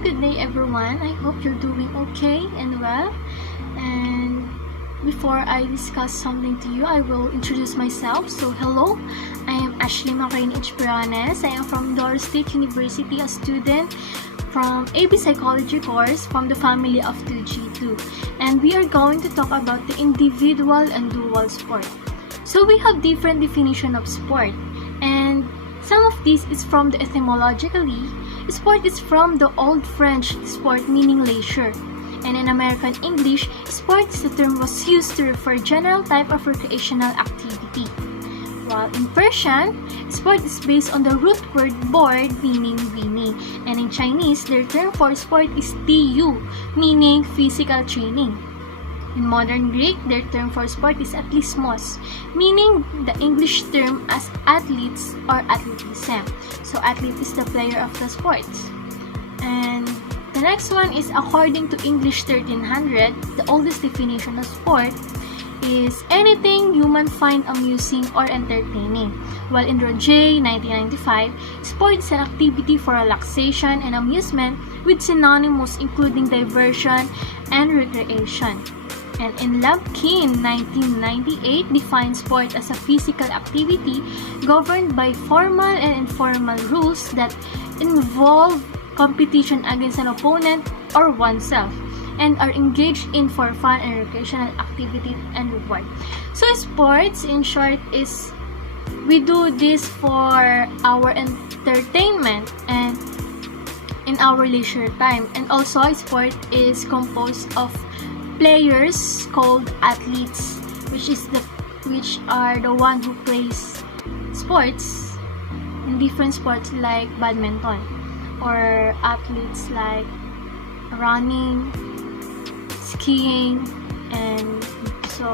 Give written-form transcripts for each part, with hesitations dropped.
good day everyone. I hope you're doing okay and well. And before I discuss something to you, I will introduce myself. So hello, I am Ashley Macrane Briones. I am from Mindoro State University, a student from AB Psychology course from the family of 2G2. And we are going to talk about the individual and dual sport. So we have different definition of sport, and some of this is from the etymologically. Sport is from the Old French sport meaning leisure, and in American English, sports the term was used to refer general type of recreational activity. While in Persian, sport is based on the root word board meaning vini, and in Chinese, their term for sport is tu meaning physical training. In modern Greek, their term for sport is athlesmos, meaning the English term as athletes or athleticism. So athlete is the player of the sports. And the next one is according to English 1300, the oldest definition of sport is anything human find amusing or entertaining. While in Roger 1995, sport is an activity for relaxation and amusement with synonyms including diversion and recreation. And in Lampkin 1998 defines sport as a physical activity governed by formal and informal rules that involve competition against an opponent or oneself, and are engaged in for fun and recreational activity and reward. So sports in short is we do this for our entertainment and in our leisure time. And also sport is composed of players called athletes, which are the one who plays sports in different sports like badminton, or athletes like running, skiing, and so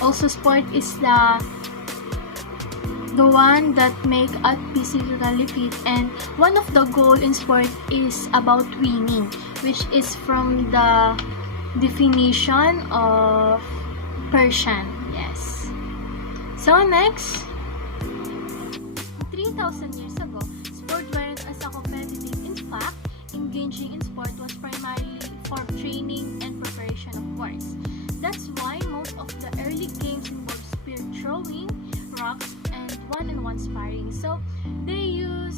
also sport is the one that make us physically fit, and one of the goal in sport is about winning, which is from the definition of Persian. Yes. So next, 3,000 years ago, sport weren't as a competitive. In fact, engaging in sport was primarily for training and preparation of wars. That's why most of the early games involved spear throwing, rocks, and one-on-one sparring. So they use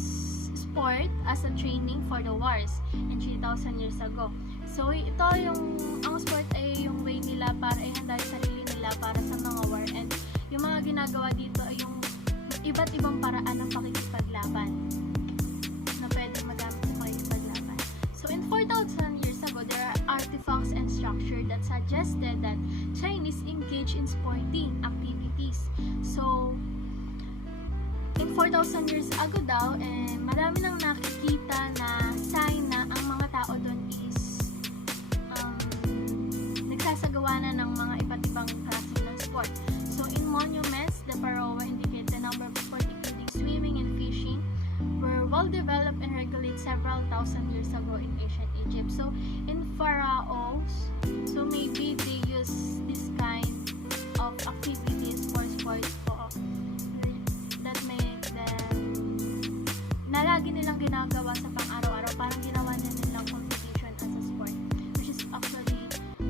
sport as a training for the wars and 3,000 years ago. So ito ang sport ay yung way nila para ihanda yung sarili nila para sa mga war, and yung mga ginagawa dito ay yung iba't ibang paraan ng pakikipaglaban na pwedeng magamit sa pakikipaglaban. So in 4,000 years ago, there are artifacts and structure that suggested that Chinese engage in sporting activities. So in 4,000 years ago daw, madami nang nakikita na sign na ang mga tao doon is nagsasagawa na ng mga iba't ibang klase ng sport. So in monuments, the paroa indicate the number of sport including swimming and fishing were well developed and regulated several thousand years ago in ancient Egypt. So in pharaohs, so maybe they use this kind of activities for sports that make them na lagi nilang ginagawa sa pang-araw-araw, parang ginawa na nilang competition as a sport, which is actually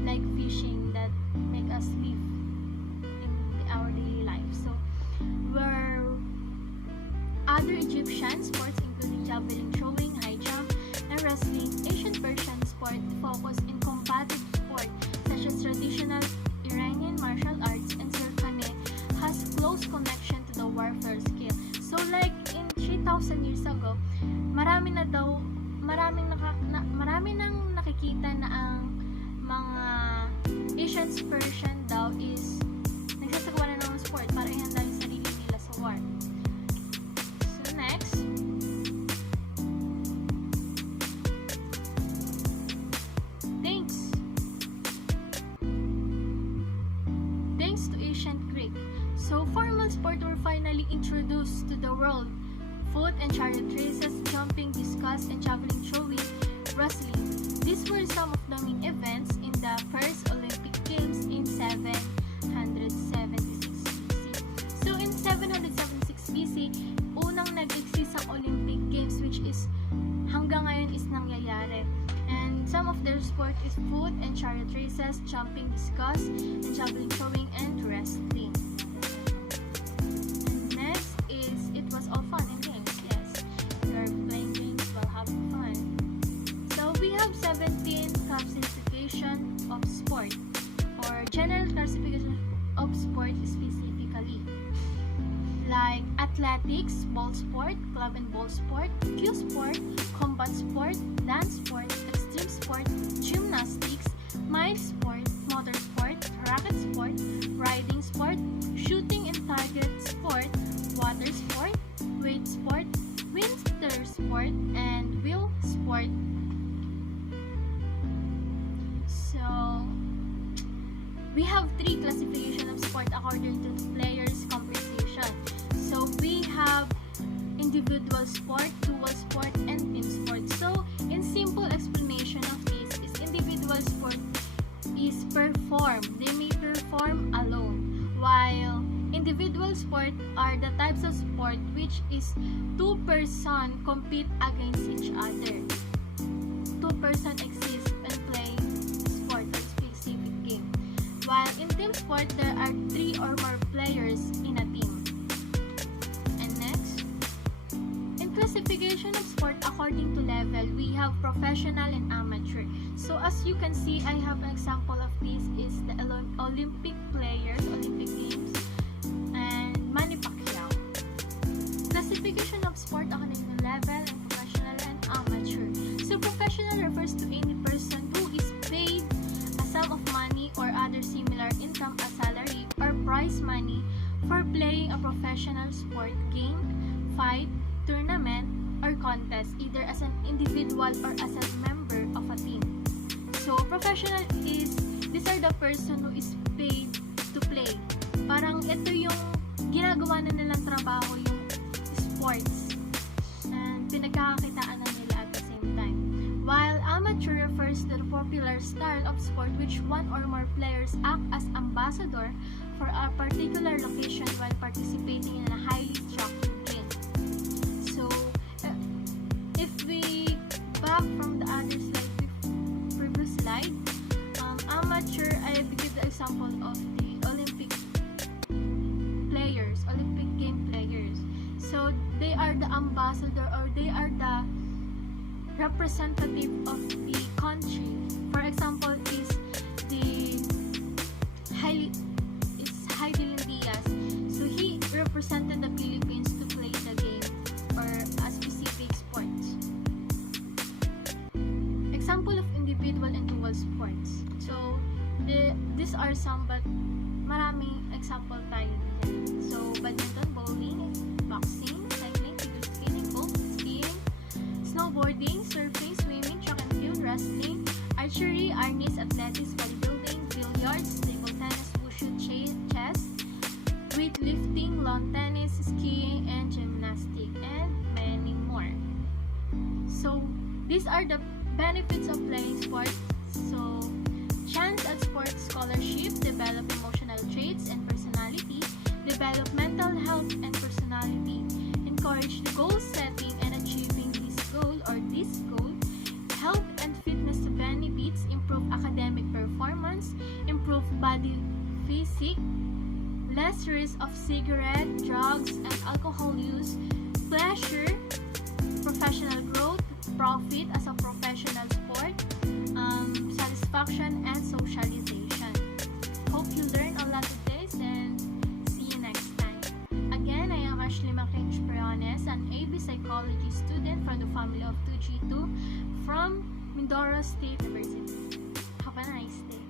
like fishing that make us live in our daily life. So where other Egyptian sports including javelin throwing, high jump, and wrestling, ancient Persian sport focus in combative sport such as traditional Iranian martial arts, and Zircone has close connection to the warfare skill. So like in 3,000 years ago, marami nang nakikita na ang mga ancient Persian daw is nagsasagawa na ng sport para ihanda yung sarili nila sa war. So next, thanks to ancient Greek, so formal sport were finally introduced to the world. Foot and chariot races, jumping, discus, and javelin throwing, wrestling. These were some of the main events in the first Olympic Games in 776 BC. So in 776 BC, unang nag-exist ang Olympic Games, which is hanggang ngayon is nangyayari. Some of their sport is foot and chariot races, jumping, discus, and javelin throwing, and wrestling. And next is, it was all fun and games. Yes, we are playing games while having fun. So we have 17 classification of sport, or general classification of sport specifically, like athletics, ball sport, club and ball sport, cue sport, combat sport, dance sport, extreme sport, gymnastics, mile sport, motor sport, racket sport, riding sport, shooting and target sport, water sport, weight sport, winter sport, and wheel sport. So we have 3 classification of sport according to the players' compensation. So we have individual sport, dual sport, and team sport. So in simple explanation of this is individual sport is performed. They may perform alone, while individual sport are the types of sport which is 2 person compete against each other. 2 person exist and play sport or specific game. While in team sport, there are 3 or more players in a team. And next, in classification of sport according to level, we have professional and amateur. So as you can see, I have an example of this is the Olympic players, Olympic Games, and Manny Pacquiao. Classification of sport according to level and professional and amateur. So professional refers to any person who is paid a sum of money or other similar income as salary or prize money for playing a professional sport game, fight, tournament, or contest, either as an individual or as a member of a team. So professional is, these are the person who is paid to play. Parang ito yung ginagawa na nilang trabaho, yung sports, and pinagkakakitaan na nila at the same time. While amateur refers to the popular style of sport which one or more players act as ambassador for a particular location while participating in a highly structured game. So, if we back from the other slide, previous slide, amateur, I give the example of the Olympic players, Olympic game players. So, they are the ambassador or they are the representative of the country. For example, is the Heidelin Diaz. So he represented the Philippines to play the game or a specific sport. Example of individual and dual sports. So these are some, but maraming example tayo dyan. So badminton, bowling, boxing, cycling, figure skating, golf, skiing, snowboarding, surfing, swimming, track and field, wrestling, archery, arnis, athletics, bodybuilding, billiards, table tennis, wushu, chess, weightlifting, lawn tennis, skiing, and gymnastics, and many more. So these are the benefits of playing sports. So chance at sports scholarship, develop emotional traits and personality, develop mental health and personality, encourage the goal setting and achieving this goal or this goal, health and fitness benefits, improve academic performance, improve body physique, less risk of cigarette, drugs, and alcohol use, pleasure, professional growth, profit as a professional sport, satisfaction, and socialization. Hope you learn a lot of this and see you next time. Again, I am Macrane, Briones, an AB Psychology student from the family of 2G2 from Mindoro State University. Have a nice day.